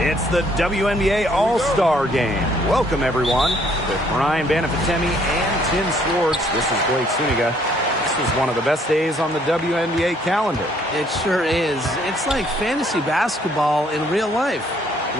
It's the WNBA All-Star Game. Welcome, everyone. With Brian Banafitemi and Tim Swartz, this is Blake Suniga. This is one of the best days on the WNBA calendar. It sure is. It's like fantasy basketball in real life.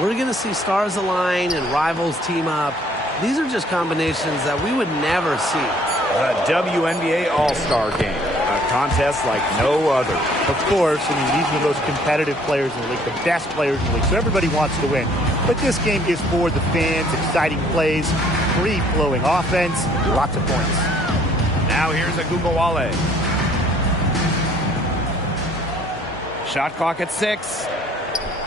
We're going to see stars align and rivals team up. These are just combinations that we would never see. The WNBA All-Star Game. A contest like no other. Of course, I mean, these are the most competitive players in the league, the best players in the league, so everybody wants to win. But this game is for the fans, exciting plays, free-flowing offense, lots of points. Now here's Agumbawale. Shot clock at 6.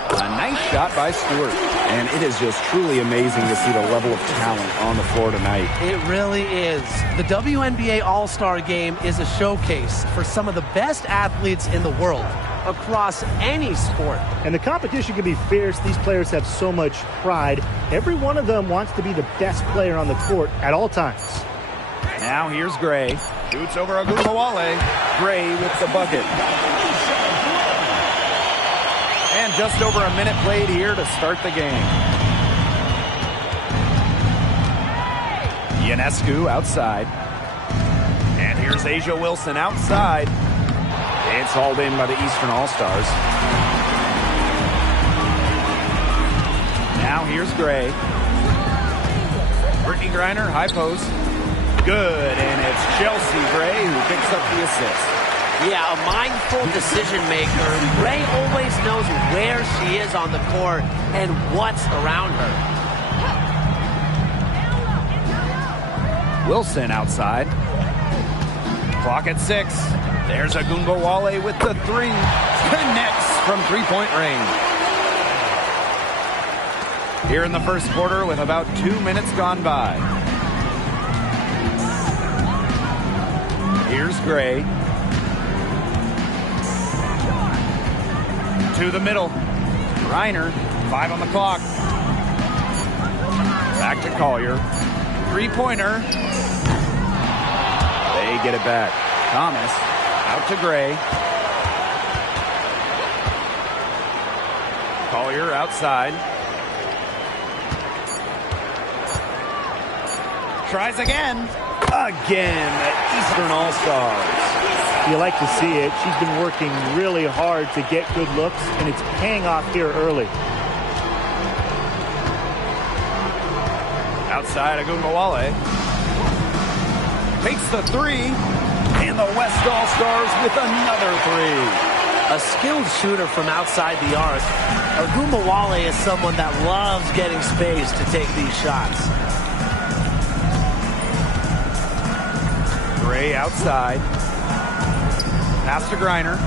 A nice shot by Stewart. And it is just truly amazing to see the level of talent on the floor tonight. It really is. The WNBA All-Star Game is a showcase for some of the best athletes in the world across any sport. And the competition can be fierce. These players have so much pride. Every one of them wants to be the best player on the court at all times. Now here's Gray. Shoots over Agumbawale. Gray with the bucket. And just over a minute played here to start the game. Ionescu outside. And here's Asia Wilson outside. It's hauled in by the Eastern All-Stars. Now here's Gray. Brittany Griner, high post. Good, and it's Chelsea Gray who picks up the assist. Yeah, a mindful decision maker. Gray always knows where she is on the court and what's around her. Wilson outside. Clock at 6. There's Agumbawale with the 3. Connects from three-point range. Here in the first quarter with about 2 minutes gone by. Here's Gray. To the middle. Reiner, 5 on the clock. Back to Collier. Three-pointer. They get it back. Thomas out to Gray. Collier outside. Tries again. Again, the Eastern All-Stars. You like to see it. She's been working really hard to get good looks, and it's paying off here early. Outside, Agumbawale takes the 3, and the West All-Stars with another 3. A skilled shooter from outside the arc. Agumbawale is someone that loves getting space to take these shots. Gray outside. Pass to Griner.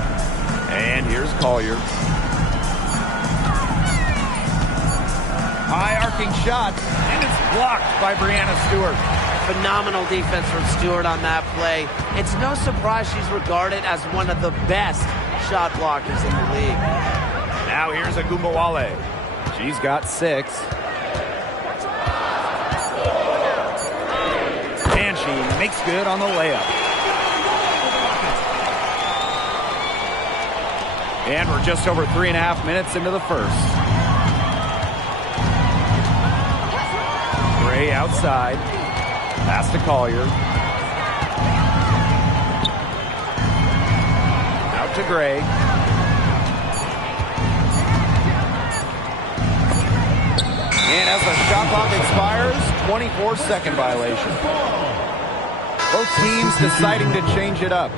And here's Collier. High arcing shot. And it's blocked by Brianna Stewart. Phenomenal defense from Stewart on that play. It's no surprise she's regarded as one of the best shot blockers in the league. Now here's Agumbawale. She's got 6. And she makes good on the layup. And we're just over 3.5 minutes into the first. Gray outside. Pass to Collier. Out to Gray. And as the shot clock expires, 24-second violation. Both teams deciding to change it up.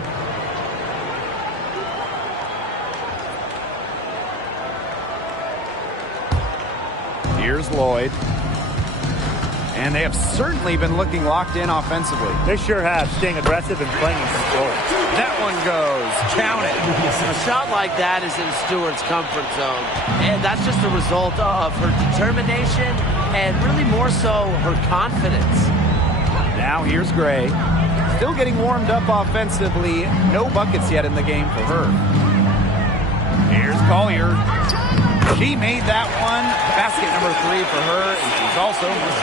Here's Lloyd. And they have certainly been looking locked in offensively. They sure have, staying aggressive and playing in control. That one goes. Count it. A shot like that is in Stewart's comfort zone. And that's just a result of her determination and really more so her confidence. Now here's Gray. Still getting warmed up offensively. No buckets yet in the game for her. Here's Collier. She made that one. Basket number 3 for her, and she's also missed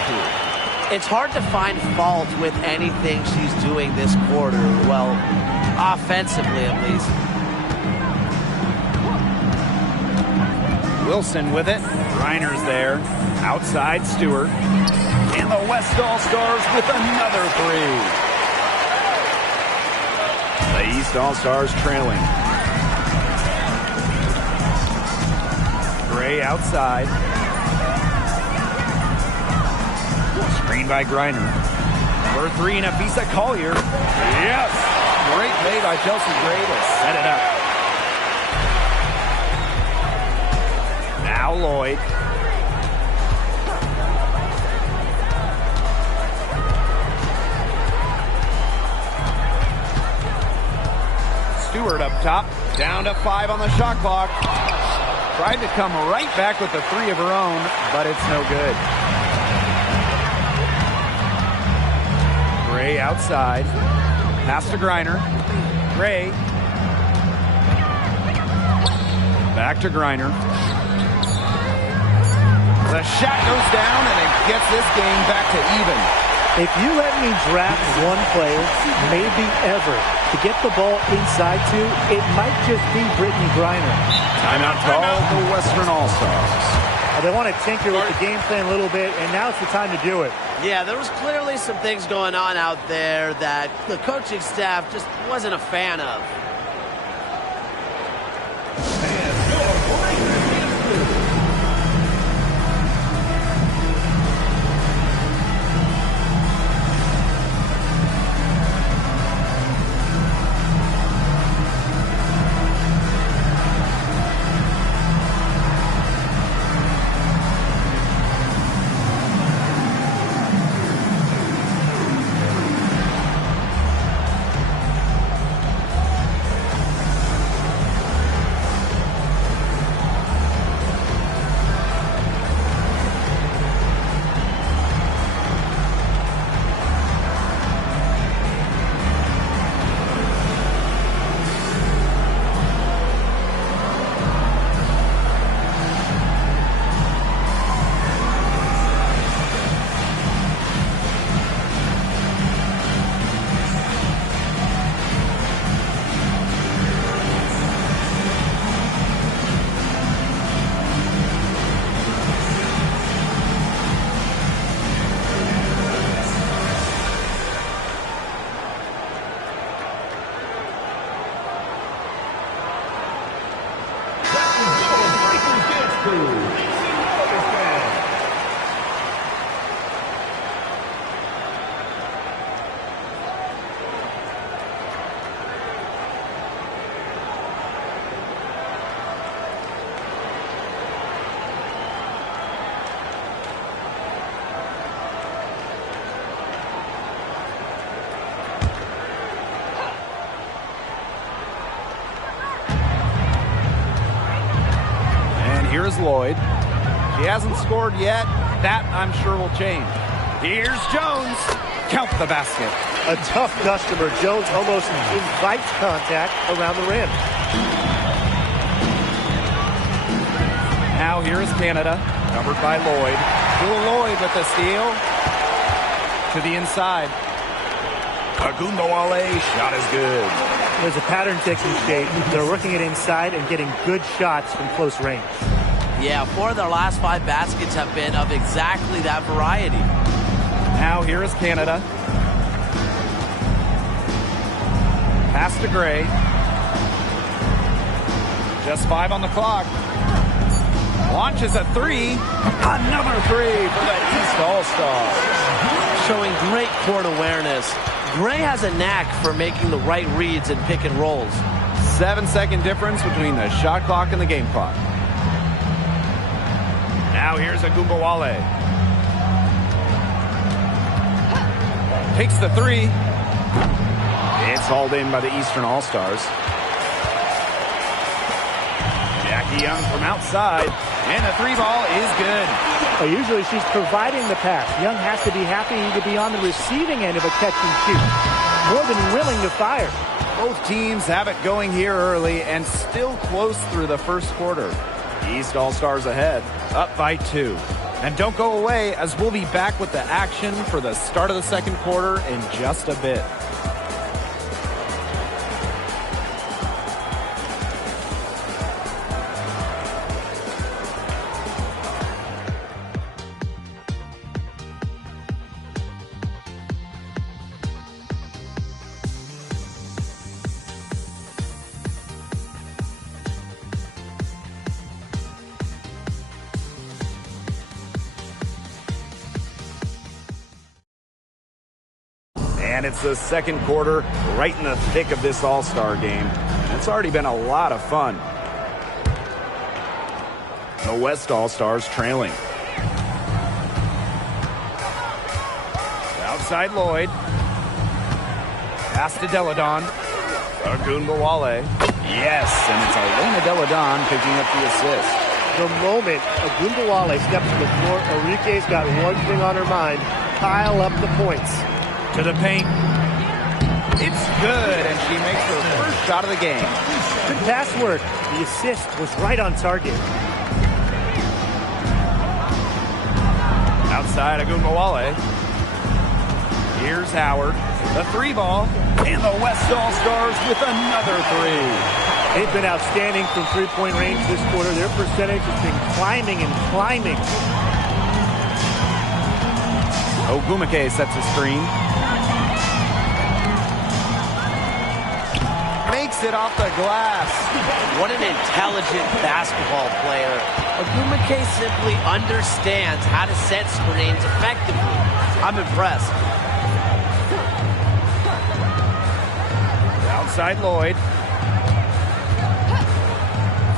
2. It's hard to find fault with anything she's doing this quarter. Well, offensively at least. Wilson with it. Reiner's there. Outside Stewart. And the West All-Stars with another three. The East All-Stars trailing. Gray outside. Screen by Greiner. For three, Nafisa Collier. Yes! Great play by Chelsea Gray to set it up. Now Lloyd. Stewart up top. Down to 5 on the shot clock. Tried to come right back with the three of her own, but it's no good. Gray outside. Pass to Greiner. Gray. Back to Greiner. The shot goes down, and it gets this game back to even. If you let me draft one player, maybe ever, to get the ball inside to, it might just be Brittany Griner. Timeout call the Western All-Stars. They want to tinker with the game plan a little bit, and now it's the time to do it. Yeah, there was clearly some things going on out there that the coaching staff just wasn't a fan of. Here's Lloyd. She hasn't scored yet. That, I'm sure, will change. Here's Jones. Count the basket. A tough customer. Jones almost invites contact around the rim. Now here is Canada, covered by Lloyd. Lloyd with the steal. To the inside. Agundawale, shot is good. There's a pattern taking shape. They're working it inside and getting good shots from close range. Yeah, 4 of their last 5 baskets have been of exactly that variety. Now here is Canada. Pass to Gray. Just 5 on the clock. Launches a 3. Another 3 for the East All-Stars. Showing great court awareness. Gray has a knack for making the right reads and pick and rolls. 7-second difference between the shot clock and the game clock. Now here's Agundawale. Takes the 3. It's hauled in by the Eastern All-Stars. Jackie Young from outside. And the 3 ball is good. Well, usually she's providing the pass. Young has to be happy to be on the receiving end of a catch and shoot. More than willing to fire. Both teams have it going here early and still close through the first quarter. East All-Stars ahead, up by 2. And don't go away, as we'll be back with the action for the start of the second quarter in just a bit. And it's the second quarter, right in the thick of this All-Star game. And it's already been a lot of fun. The West All-Stars trailing. Outside Lloyd. Pass to Deladon. Agunbawale. Yes, and it's Elena Deladon picking up the assist. The moment Agunbawale steps to the floor, Enrique's got one thing on her mind: pile up the points. To the paint. It's good, and she makes her first shot of the game. Good pass work. The assist was right on target. Outside Agunbawale. Here's Howard. The three ball. And the West All-Stars with another three. They've been outstanding from three-point range this quarter. Their percentage has been climbing and climbing. Ogumake sets a screen. Makes it off the glass. What an intelligent basketball player. Ogumake simply understands how to set screens effectively. I'm impressed. Outside Lloyd.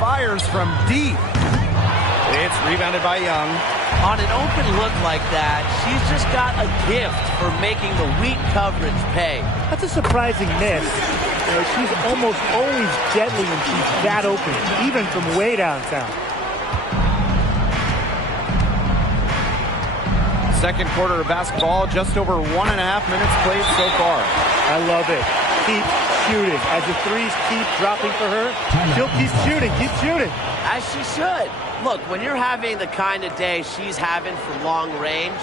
Fires from deep. It's rebounded by Young. On an open look like that, she's just got a gift for making the weak coverage pay. That's a surprising miss. She's almost always deadly when she's that open, even from way downtown. Second quarter of basketball, just over 1.5 minutes played so far. I love it. Keep shooting. As the threes keep dropping for her, she'll keep shooting, keep shooting. As she should. Look, when you're having the kind of day she's having for long range,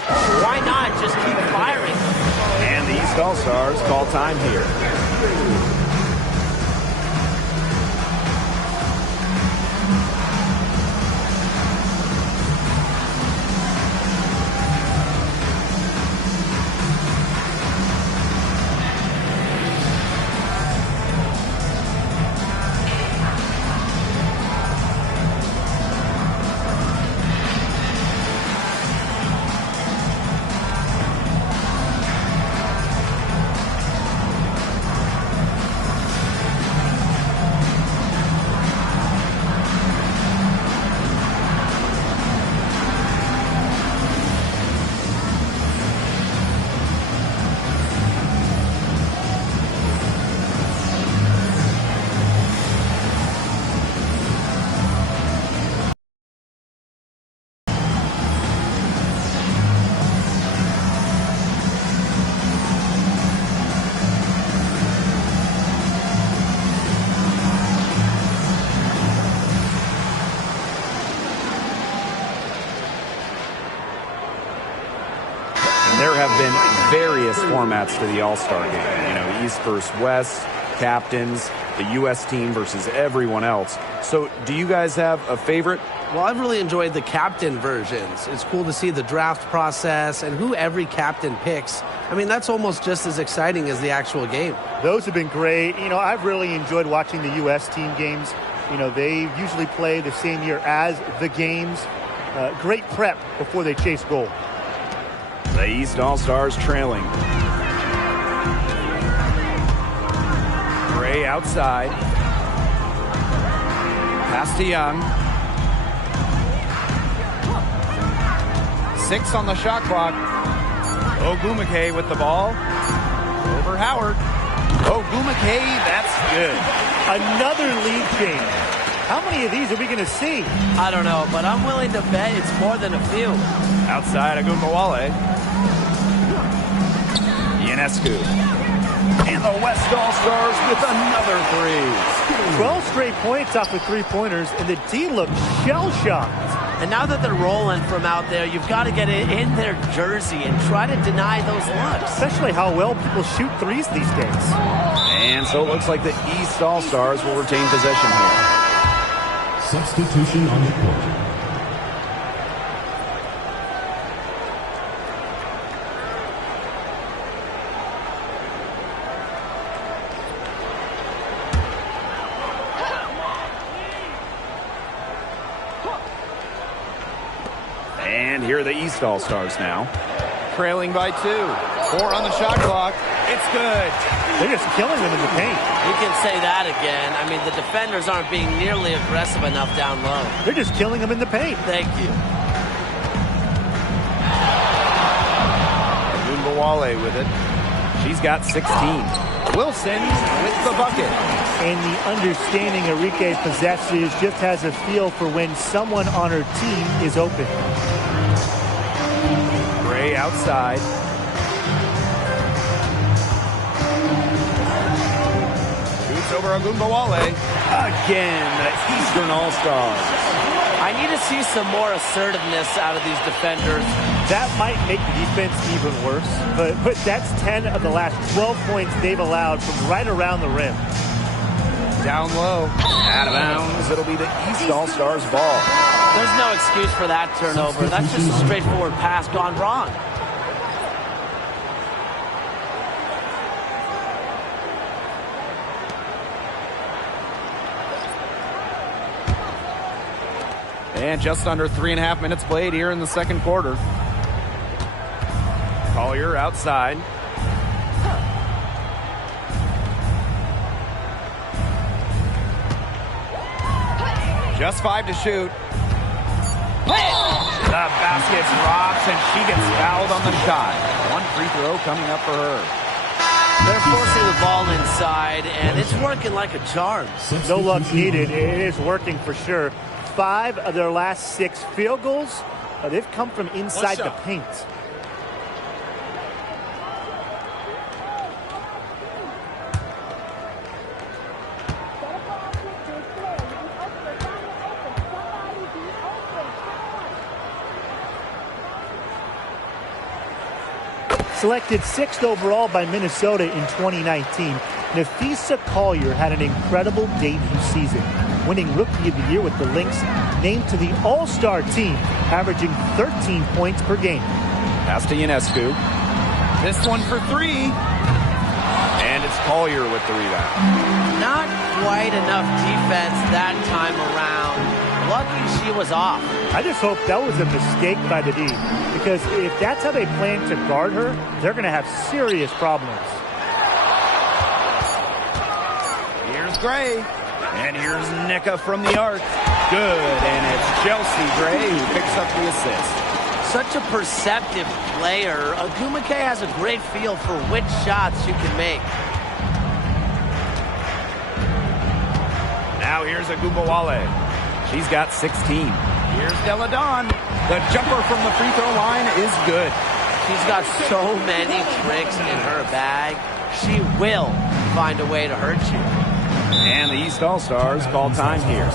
why not just keep firing? And the East All-Stars call time here. There have been various formats to the All-Star game. You know, East versus West, captains, the U.S. team versus everyone else. So do you guys have a favorite? Well, I've really enjoyed the captain versions. It's cool to see the draft process and who every captain picks. I mean, that's almost just as exciting as the actual game. Those have been great. You know, I've really enjoyed watching the U.S. team games. You know, they usually play the same year as the games. Great prep before they chase goal. The East All-Stars trailing. Gray outside. Pass to Young. 6 on the shot clock. Ogumake with the ball. Over Howard. Ogumake, that's good. Another lead change. How many of these are we going to see? I don't know, but I'm willing to bet it's more than a few. Outside Agunbawale. Ionescu. And the West All-Stars with another three. 12 straight points off of three-pointers, and the D looks shell-shocked. And now that they're rolling from out there, you've got to get it in their jersey and try to deny those looks. Especially how well people shoot threes these days. And so it looks like the East All-Stars will retain possession here. Substitution on the court. And here are the East All-Stars now. Trailing by 2. 4 on the shot clock. It's good. They're just killing them in the paint. You can say that again. I mean, the defenders aren't being nearly aggressive enough down low. They're just killing them in the paint. Thank you. Wale with it. She's got 16. Wilson with the bucket. And the understanding Enrique possesses, just has a feel for when someone on her team is open. Gray outside. Shoots over Agumbawale. Again, the Eastern All-Stars. I need to see some more assertiveness out of these defenders. That might make the defense even worse, but that's 10 of the last 12 points they've allowed from right around the rim. Down low, out of bounds. It'll be the East All-Stars ball. There's no excuse for that turnover. That's just a straightforward pass gone wrong. And just under 3.5 minutes played here in the second quarter. Collier outside. Just 5 to shoot. The basket drops and she gets fouled on the shot. One free throw coming up for her. They're forcing the ball inside, and it's working like a charm. No luck needed. It is working for sure. 5 of their last 6 field goals, they've come from inside the paint. Selected 6th overall by Minnesota in 2019, Nafisa Collier had an incredible debut season, winning Rookie of the Year with the Lynx, named to the All-Star team, averaging 13 points per game. Pass to Ionescu. This one for 3. And it's Collier with the rebound. Not quite enough defense that time around. Lucky she was off. I just hope that was a mistake by the D, because if that's how they plan to guard her, they're going to have serious problems. Here's Gray. And here's Nika from the arc. Good, and it's Chelsea Gray who picks up the assist. Such a perceptive player. Agumake has a great feel for which shots you can make. Now here's Agumbawale. She's got 16. Here's Deladon. The jumper from the free throw line is good. She's got so many tricks in her bag. She will find a way to hurt you. And the East All-Stars call time here.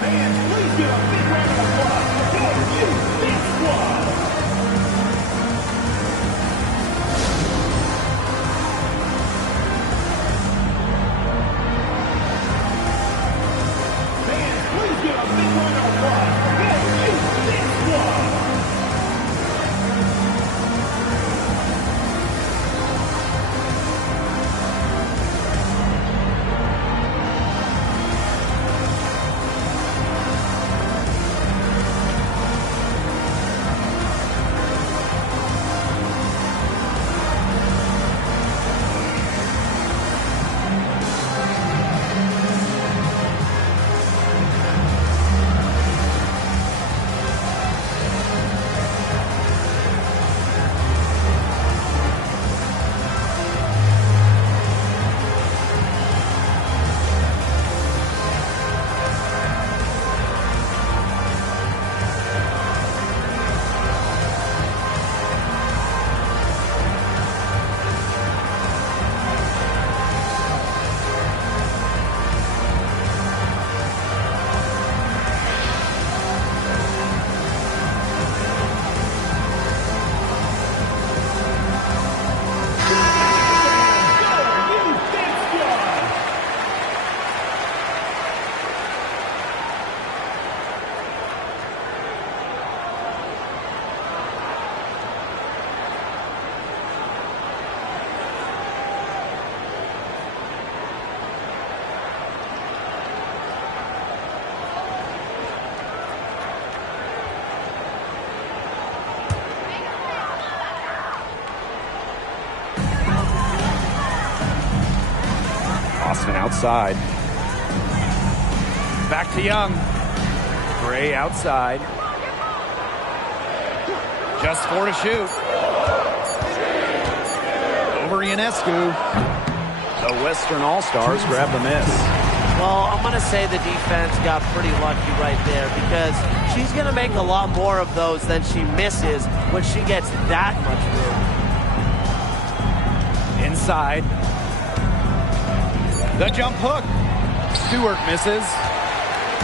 Fans, please give a big round of applause for the Big Squad. Fans, please give a big round of applause for the Big Squad. outside. Back to Young. Gray outside. Just 4 to shoot. Over Ionescu. The Western All-Stars grab the miss. Well, I'm going to say the defense got pretty lucky right there because she's going to make a lot more of those than she misses when she gets that much room. Inside. The jump hook. Stewart misses.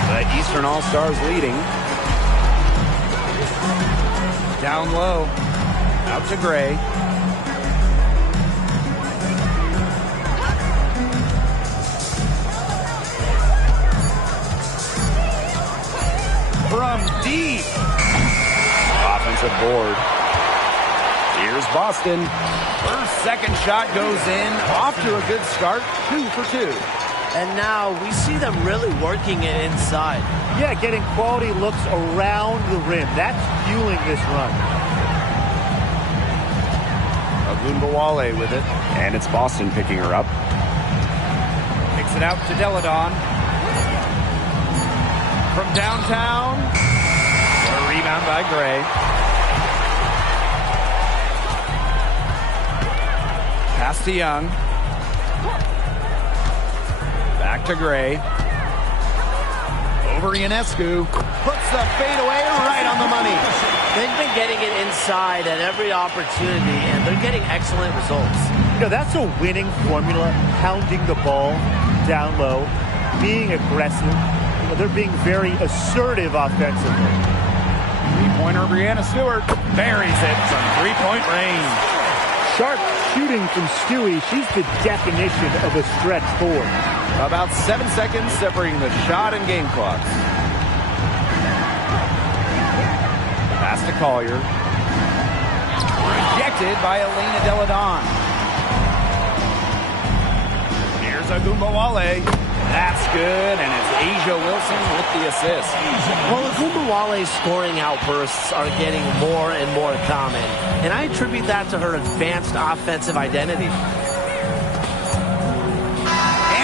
The Eastern All-Stars leading. Down low. Out to Gray. From deep. Offensive board. Here's Boston. Her second shot goes in. Off to a good start. 2 for 2. And now we see them really working it inside. Yeah, getting quality looks around the rim. That's fueling this run. Agunbawale with it. And it's Boston picking her up. Kicks it out to Deladon. From downtown. A rebound by Gray. Pass to Young. Back to Gray. Over Ionescu. Puts the fadeaway right on the money. They've been getting it inside at every opportunity, and they're getting excellent results. You know, that's a winning formula, pounding the ball down low, being aggressive. You know, they're being very assertive offensively. Three-pointer Brianna Stewart buries it from three-point range. Sharp shooting from Stewie. She's the definition of a stretch forward. About 7 seconds separating the shot and game clocks. Pass to Collier. Rejected by Elena Deladon. Here's Agunbawale. That's good, and it's Asia Wilson with the assist. Well, Agunbawale's scoring outbursts are getting more and more common, and I attribute that to her advanced offensive identity.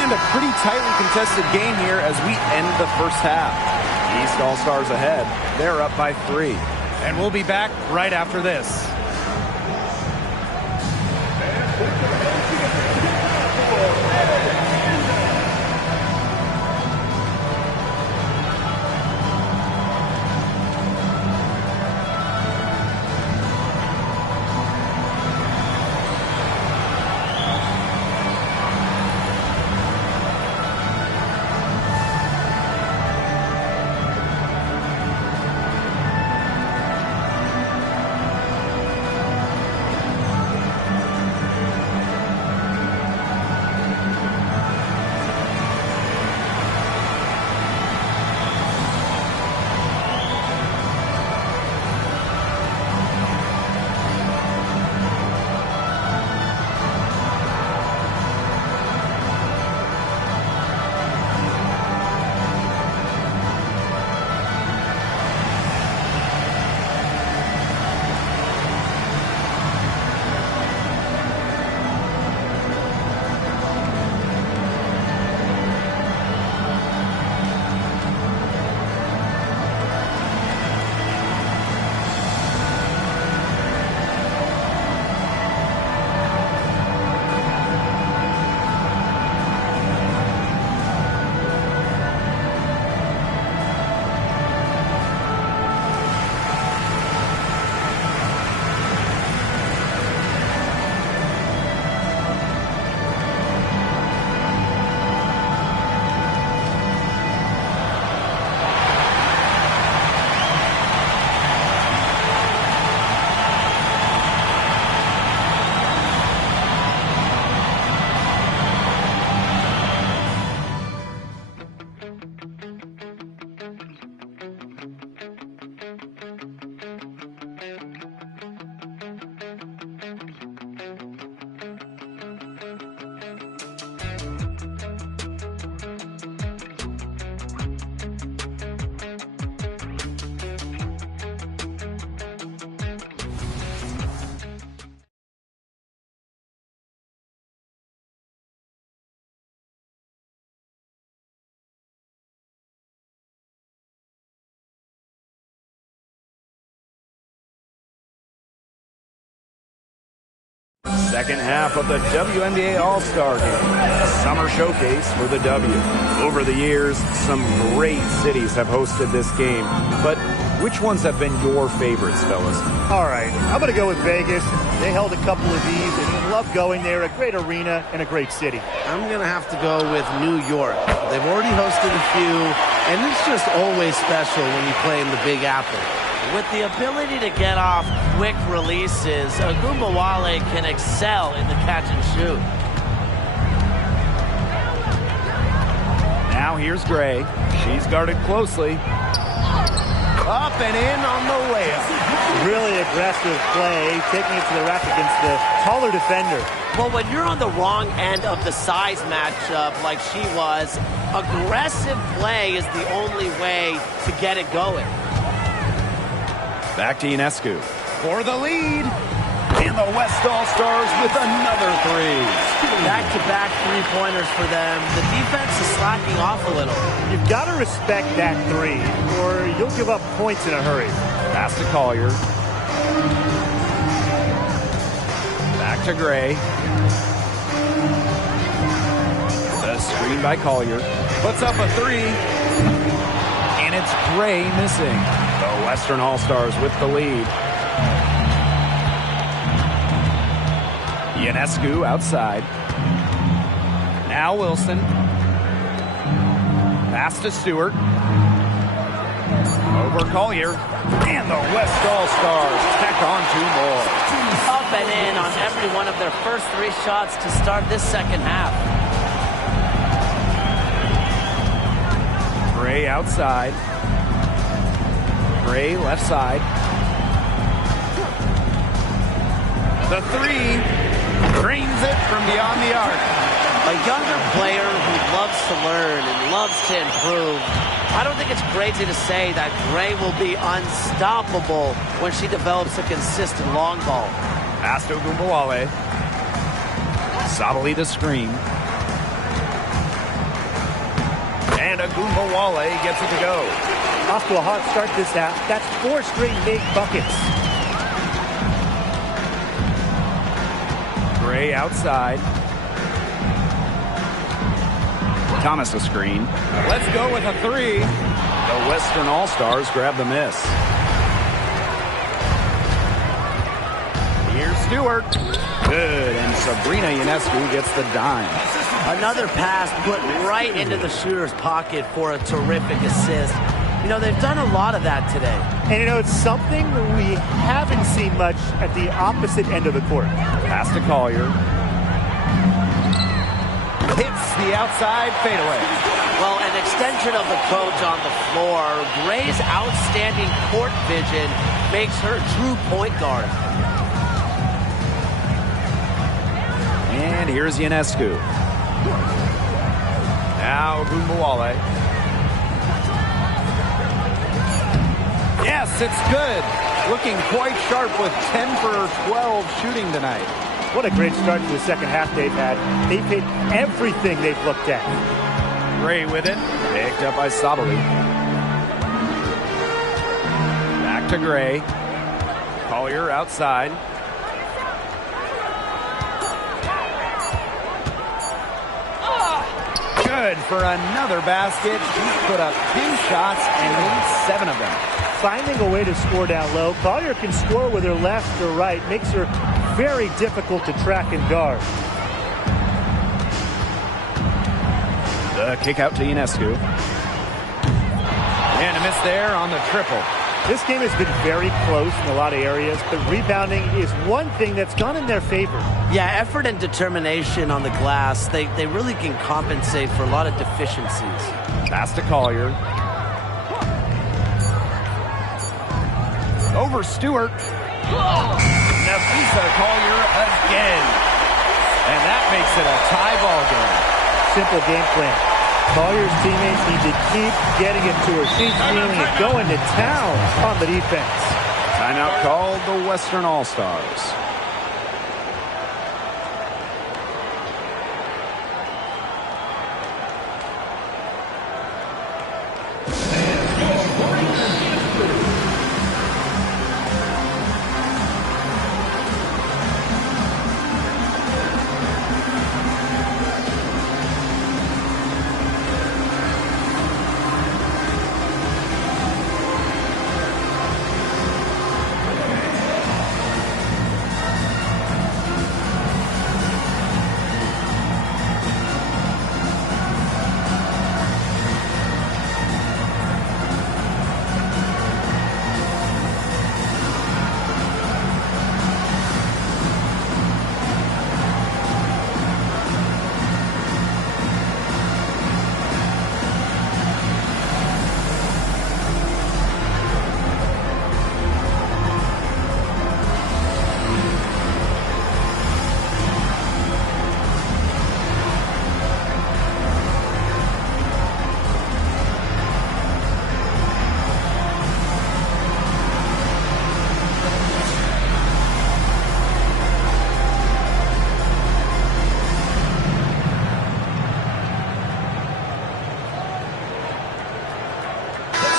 And a pretty tightly contested game here as we end the first half. East All-Stars ahead. They're up by 3. And we'll be back right after this. Second half of the WNBA All-Star Game, a summer showcase for the W. Over the years, some great cities have hosted this game, but which ones have been your favorites, fellas? All right, I'm going to go with Vegas. They held a couple of these, and you love going there. A great arena and a great city. I'm going to have to go with New York. They've already hosted a few, and it's just always special when you play in the Big Apple. With the ability to get off quick releases, Agumbawale can excel in the catch and shoot. Now here's Gray. She's guarded closely. Up and in on the layup. Really aggressive play, taking it to the rack against the taller defender. Well, when you're on the wrong end of the size matchup like she was, aggressive play is the only way to get it going. Back to Ionescu for the lead. And the West All-Stars with another three. Back-to-back three-pointers for them. The defense is slacking off a little. You've got to respect that three, or you'll give up points in a hurry. Pass to Collier. Back to Gray. The screen by Collier. Puts up a three. And it's Gray missing. The Western All-Stars with the lead. Ionescu outside. Now Wilson. Pass to Stewart. Over Collier. And the West All-Stars tack on two more. Up and in on every one of their first three shots to start this second half. Gray outside. Gray left side. The three. Drains it from beyond the arc. A younger player who loves to learn and loves to improve. I don't think it's crazy to say that Gray will be unstoppable when she develops a consistent long ball. Pass to Agumbawale. Sabali the screen. And Agumbawale gets it to go. Off to a hot start this half. That's 4 straight big buckets. Gray outside. Thomas a screen. Let's go with a three. The Western All-Stars grab the miss. Here's Stewart. Good, and Sabrina Ionescu gets the dime. Another pass put right into the shooter's pocket for a terrific assist. You know, they've done a lot of that today. And, you know, it's something we haven't seen much at the opposite end of the court. Pass to Collier. Hits the outside fadeaway. Well, an extension of the coach on the floor. Gray's outstanding court vision makes her a true point guard. And here's Ionescu. Now Agumbawale. Yes, it's good. Looking quite sharp with 10 for 12 shooting tonight. What a great start to the second half they've had. They've hit everything they've looked at. Gray with it. Picked up by Sabali. Back to Gray. Collier outside. Good for another basket. He's put up 2 shots and made 7 of them. Finding a way to score down low. Collier can score with her left or right. Makes her very difficult to track and guard. The kick out to Ionescu. And a miss there on the triple. This game has been very close in a lot of areas, but rebounding is one thing that's gone in their favor. Yeah, effort and determination on the glass, they really can compensate for a lot of deficiencies. Pass to Collier. Over Stewart. Nafisa Collier again. And that makes it a tie ball game. Simple game plan. Collier's teammates need to keep getting it to her. She's feeling it, going to town on the defense. Timeout called the Western All-Stars.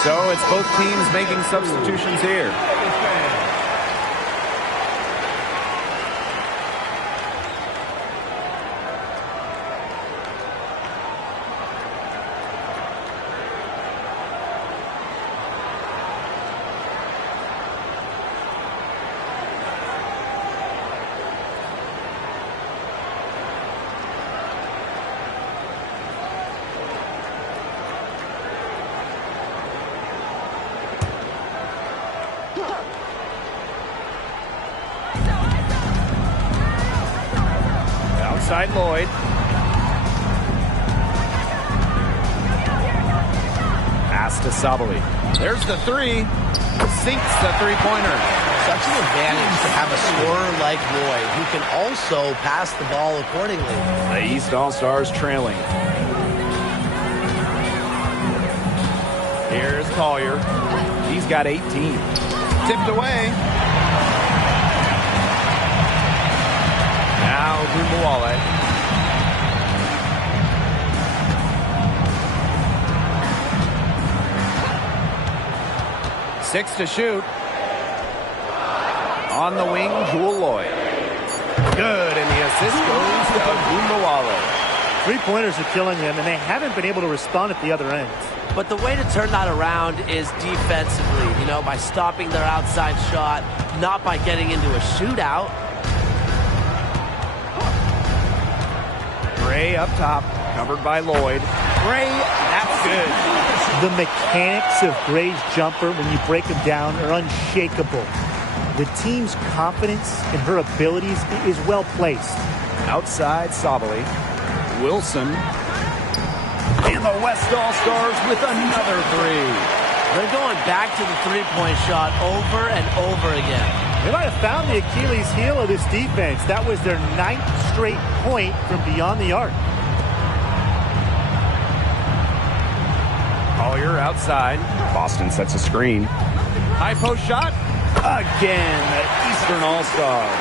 So it's both teams making substitutions here. Outside Lloyd. Pass to Sabali. There's the three. Sinks the three-pointer. Such an advantage to have a scorer like Lloyd who can also pass the ball accordingly. The East All-Stars trailing. Here's Collier. He's got 18. Tipped away. Now Gumbawale. 6 to shoot. On the wing, Jewel Lloyd. Good, and the assist goes to Gumbawale. Three-pointers are killing them, and they haven't been able to respond at the other end. But the way to turn that around is defensively, you know, by stopping their outside shot, not by getting into a shootout. Gray up top, covered by Lloyd. Gray, that's good. The mechanics of Gray's jumper, when you break them down, are unshakable. The team's confidence in her abilities is well placed. Outside Sabali. Wilson. And the West All-Stars with another three. They're going back to the three-point shot over and over again. They might have found the Achilles heel of this defense. That was their 9th straight point from beyond the arc. Collier outside. Boston sets a screen. High post shot. Again, the Eastern All-Stars.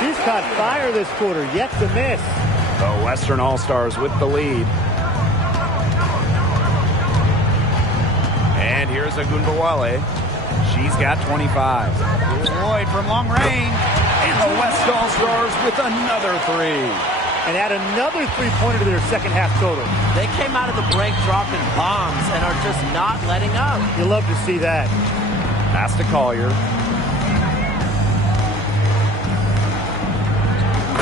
She's caught fire this quarter, yet to miss. The Western All-Stars with the lead. And here's a Gumbawale. She's got 25. Lloyd from long range. And the West All-Stars with another three. And add another three-pointer to their second half total. They came out of the break dropping bombs and are just not letting up. You'll love to see that. Pass to Collier.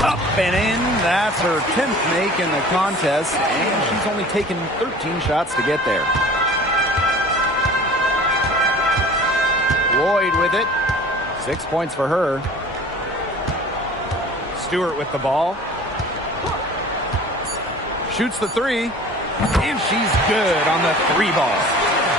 Up and in. That's her 10th make in the contest. And she's only taken 13 shots to get there. Lloyd with it. 6 points for her. Stewart with the ball. Shoots the three. And she's good on the three ball.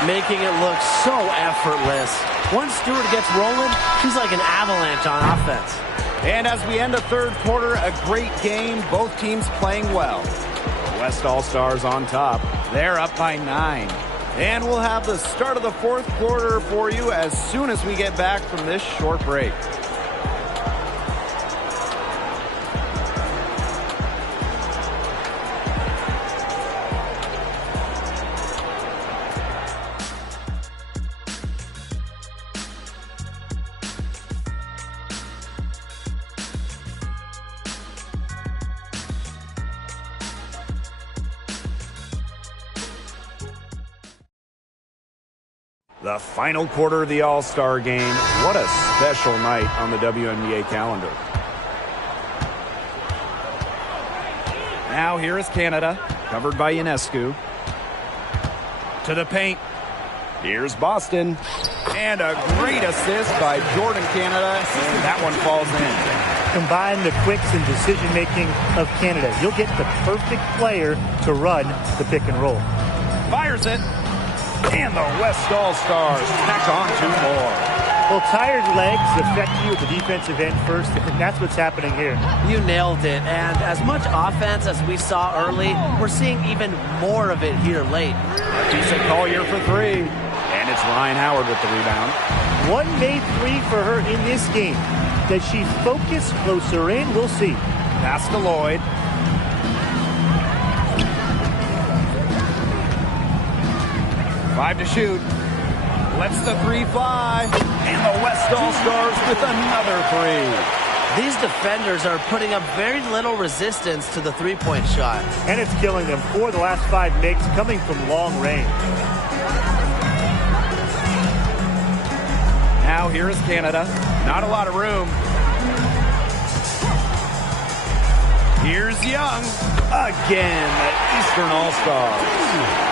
Making it look so effortless. Once Stewart gets rolling, she's like an avalanche on offense. And as we end the third quarter, a great game. Both teams playing well. The West All-Stars on top. They're up by 9. And we'll have the start of the fourth quarter for you as soon as we get back from this short break. The final quarter of the All-Star game. What a special night on the WNBA calendar. Now here is Canada, covered by Ionescu. To the paint. Here's Boston. And a great assist by Jordan Canada, and that one falls in. Combine the quicks and decision-making of Canada. You'll get the perfect player to run the pick and roll. Fires it. And the West All-Stars tack on 2 more. Well, tired legs affect you at the defensive end first, and that's what's happening here. You nailed it. And as much offense as we saw early, we're seeing even more of it here late. Lisa Collier for 3. And it's Ryan Howard with the rebound. One made 3 for her in this game. Does she focus closer in? We'll see. Pass to Lloyd. Five to shoot. Lets the three fly. And the West All-Stars with another three. These defenders are putting up very little resistance to the three-point shot. And it's killing them. 4 of the last 5 makes coming from long range. Now here is Canada. Not a lot of room. Here's Young. Again, the Eastern All-Stars.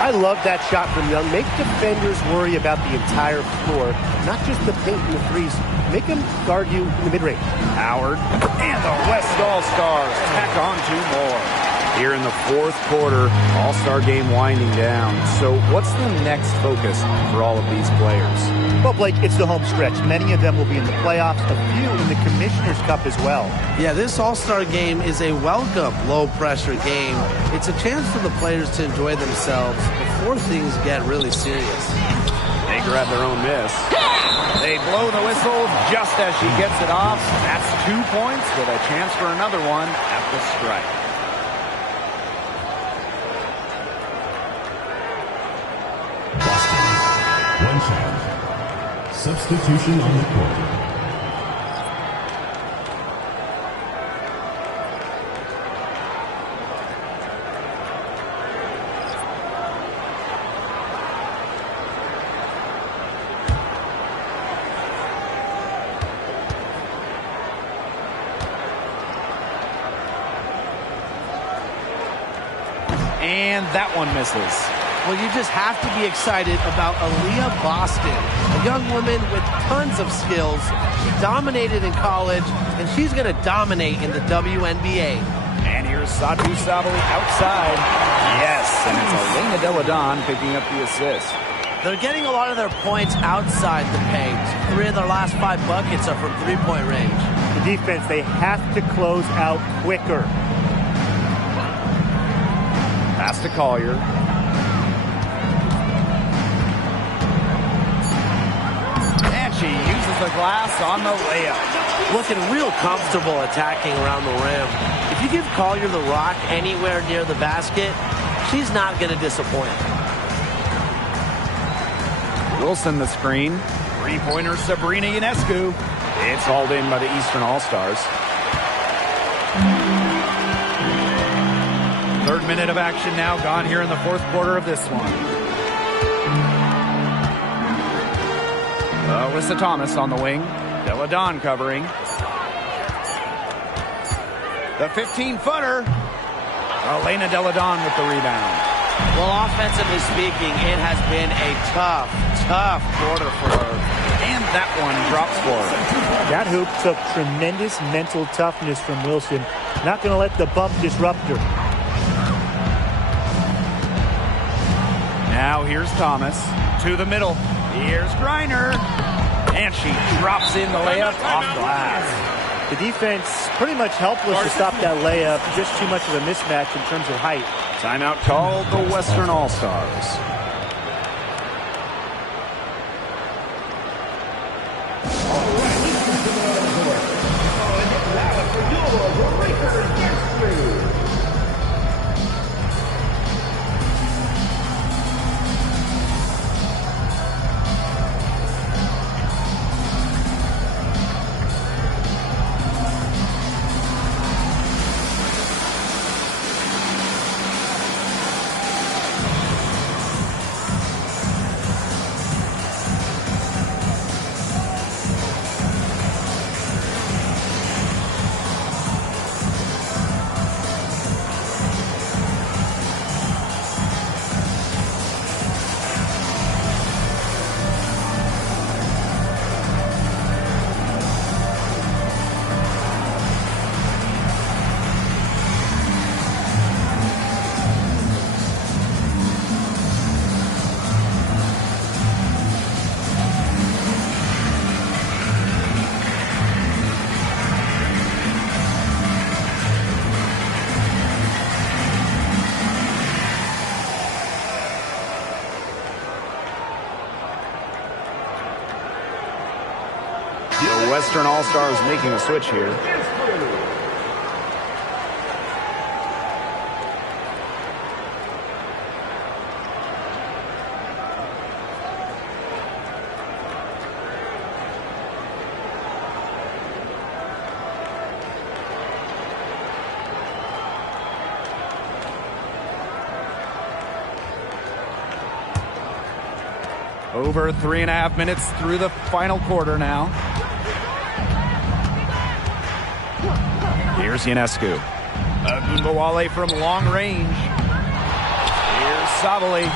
I love that shot from Young. Make defenders worry about the entire floor, not just the paint and the threes. Make them guard you in the mid-range. Howard. And the West All-Stars tack on 2 more. Here in the 4th quarter, All-Star game winding down. So what's the next focus for all of these players? Well, Blake, it's the home stretch. Many of them will be in the playoffs, a few in the Commissioner's Cup as well. Yeah, this All-Star game is a welcome low-pressure game. It's a chance for the players to enjoy themselves before things get really serious. They grab their own miss. They blow the whistle just as she gets it off. That's 2 points with a chance for another one at the strike. One shot. Substitution on the court. And that one misses. Well, you just have to be excited about Aaliyah Boston, a young woman with tons of skills. She dominated in college, and she's going to dominate in the WNBA. And here's Sadu Sabali outside. Yes, and it's Elena Deladon picking up the assist. They're getting a lot of their points outside the paint. 3 of their last 5 buckets are from three-point range. The defense, they have to close out quicker. Pass to Collier. And she uses the glass on the layup. Looking real comfortable attacking around the rim. If you give Collier the rock anywhere near the basket, she's not going to disappoint. Wilson the screen. Three-pointer Sabrina Ionescu. It's hauled in by the Eastern All-Stars. 3rd minute of action now gone here in the 4th quarter of this one. Alyssa Thomas on the wing. Deladon covering. The 15-footer. Elena Deladon with the rebound. Well, offensively speaking, it has been a tough quarter for her. And that one drops for her. That hoop took tremendous mental toughness from Wilson. Not going to let the bump disrupt her. Now here's Thomas to the middle. Here's Griner. And she drops in the layup off glass. The defense pretty much helpless to stop that layup. Just too much of a mismatch in terms of height. Timeout called the Western All-Stars. The Western All-Stars making a switch here. Over 3.5 minutes through the final quarter now. Here's Ionescu. Agunbowale from long range. Here's Sabali.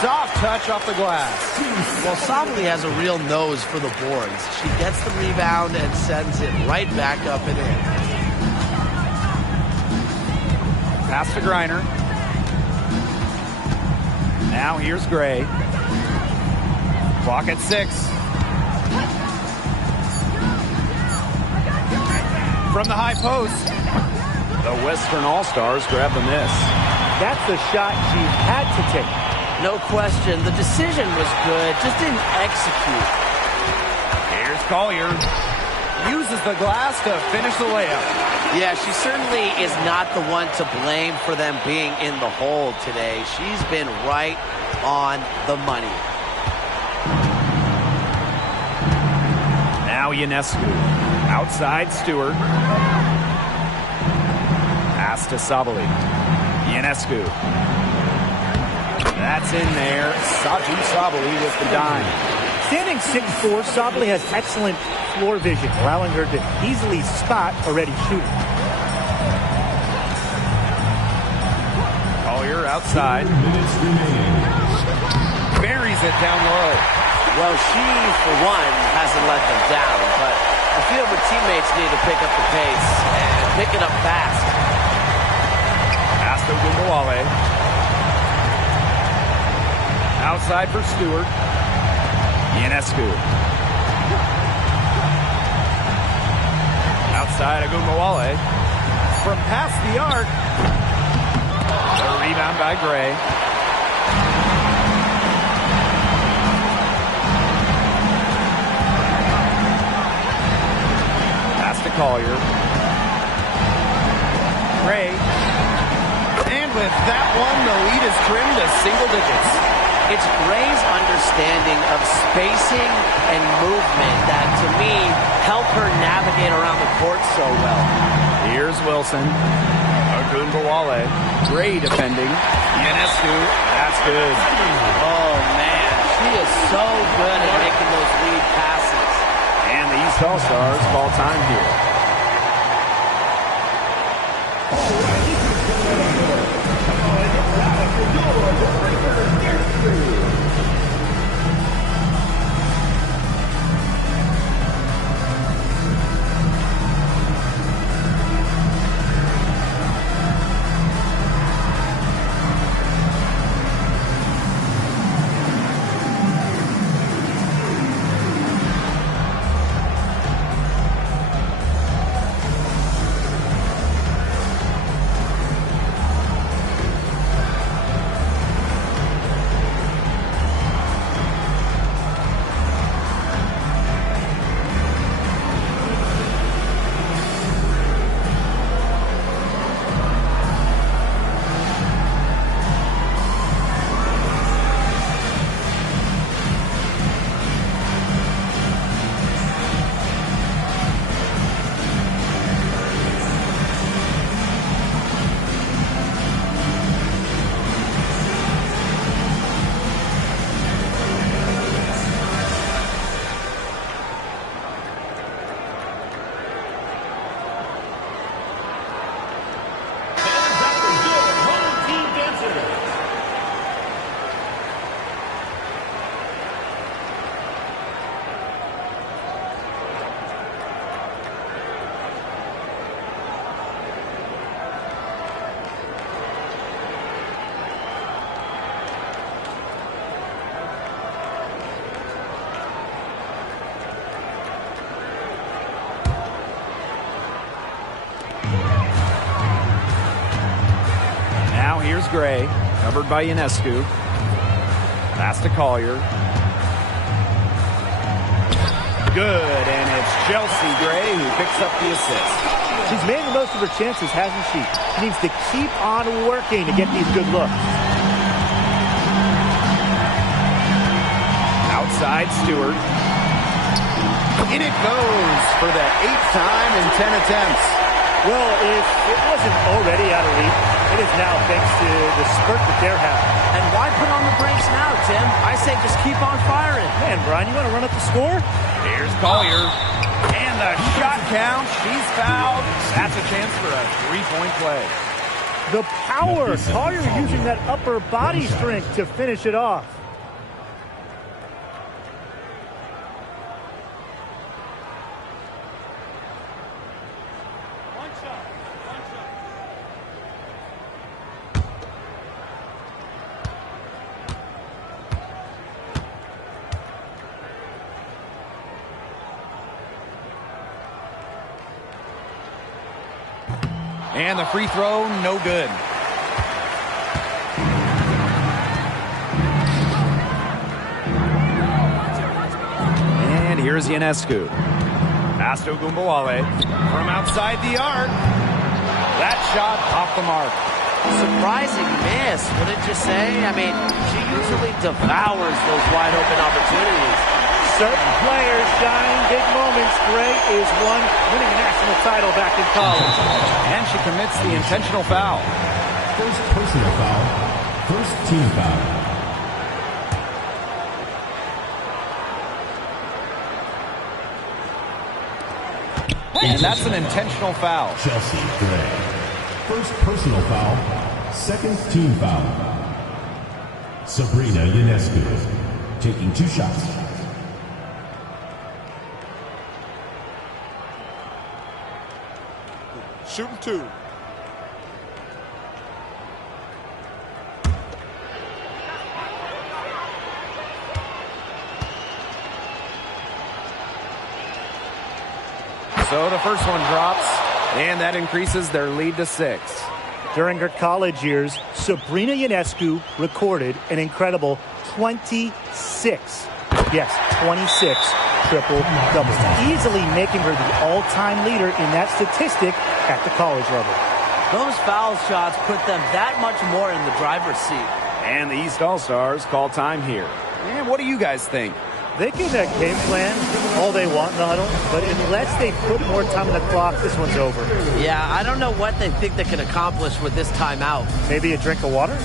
Soft touch off the glass. Well, Sabali has a real nose for the boards. She gets the rebound and sends it right back up and in. Pass to Griner. Now here's Gray. Clock at 6. From the high post. The Western All-Stars grab the miss. That's the shot she had to take. No question. The decision was good, just didn't execute. Here's Collier. Uses the glass to finish the layup. Yeah, she certainly is not the one to blame for them being in the hole today. She's been right on the money. Now Ionescu. Outside Stewart. Pass to Sabali. Ionescu. That's in there. Saju Sabali with the dime. Standing 6'4", Sabali has excellent floor vision, allowing her to easily spot a ready shooter. Collier outside. Buries it down low. Well, she, for one, hasn't let them down, but I feel her teammates need to pick up the pace and pick it up fast. Pass to Agunbowale. Outside for Stewart. Ionescu. Outside Agunbowale. From past the arc. The rebound by Gray. Pass to Collier. Gray. And with that one, the lead is trimmed to single digits. It's Gray's understanding of spacing and movement that, to me, help her navigate around the court so well. Here's Wilson. Agunbowale. Gray defending. Ionescu. That's good. Oh, man. She is so good at making those lead passes. And the East All-Stars call time here. Here's Gray, covered by Ionescu. Pass to Collier. Good, and it's Chelsea Gray who picks up the assist. She's made the most of her chances, hasn't she? She needs to keep on working to get these good looks. Outside Stewart. In it goes for the 8th time in 10 attempts. Well, if it wasn't already out of reach, it is now thanks to the spurt that they're having. And why put on the brakes now, Tim? I say just keep on firing. Man, Brian, you want to run up the score? Here's Collier. And the shot count. She's fouled. That's a chance for a three-point play. The power. Collier using that upper body strength to finish it off. And the free throw, no good. And here's Ionescu. Pass to Gumbawale from outside the arc. That shot off the mark. Surprising miss, wouldn't you say? I mean, she usually devours those wide open opportunities. Certain players shine big moments. Gray is one, winning a national title back in college. And she commits the intentional foul. First personal foul. First team foul. And that's an intentional foul. Chelsea Gray. First personal foul. Second team foul. Sabrina Ionescu taking 2 shots. Shooting 2. So the first one drops, and that increases their lead to 6. During her college years, Sabrina Ionescu recorded an incredible 26. Yes, 26 triple-doubles, easily making her the all-time leader in that statistic at the college level. Those foul shots put them that much more in the driver's seat. And the East All-Stars call time here. And what do you guys think? They can game plan all they want in the huddle, but unless they put more time on the clock, this one's over. Yeah, I don't know what they think they can accomplish with this timeout. Maybe a drink of water?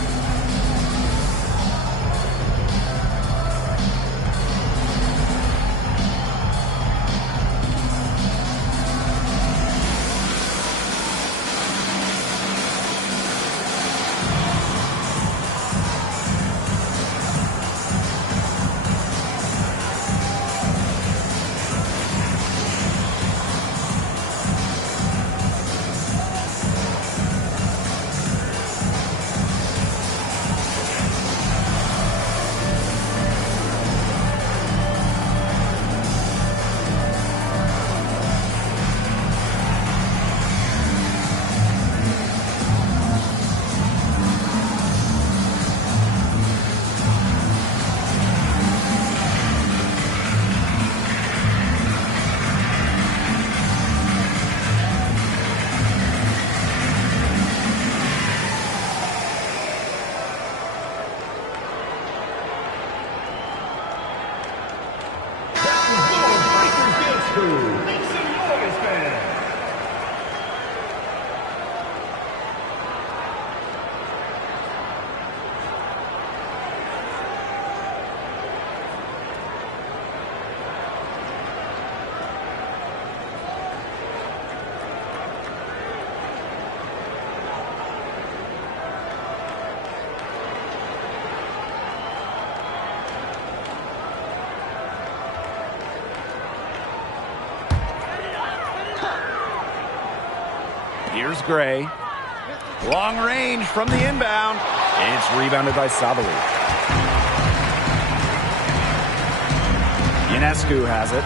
Here's Gray. Long range from the inbound. It's rebounded by Sabali. Ionescu has it.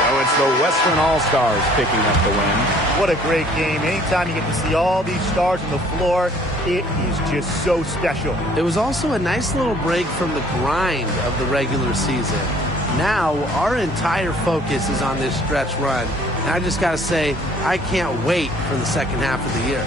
So it's the Western All-Stars picking up the win. What a great game. Anytime you get to see all these stars on the floor, it is just so special. It was also a nice little break from the grind of the regular season. Now, our entire focus is on this stretch run. And I just got to say, I can't wait for the second half of the year.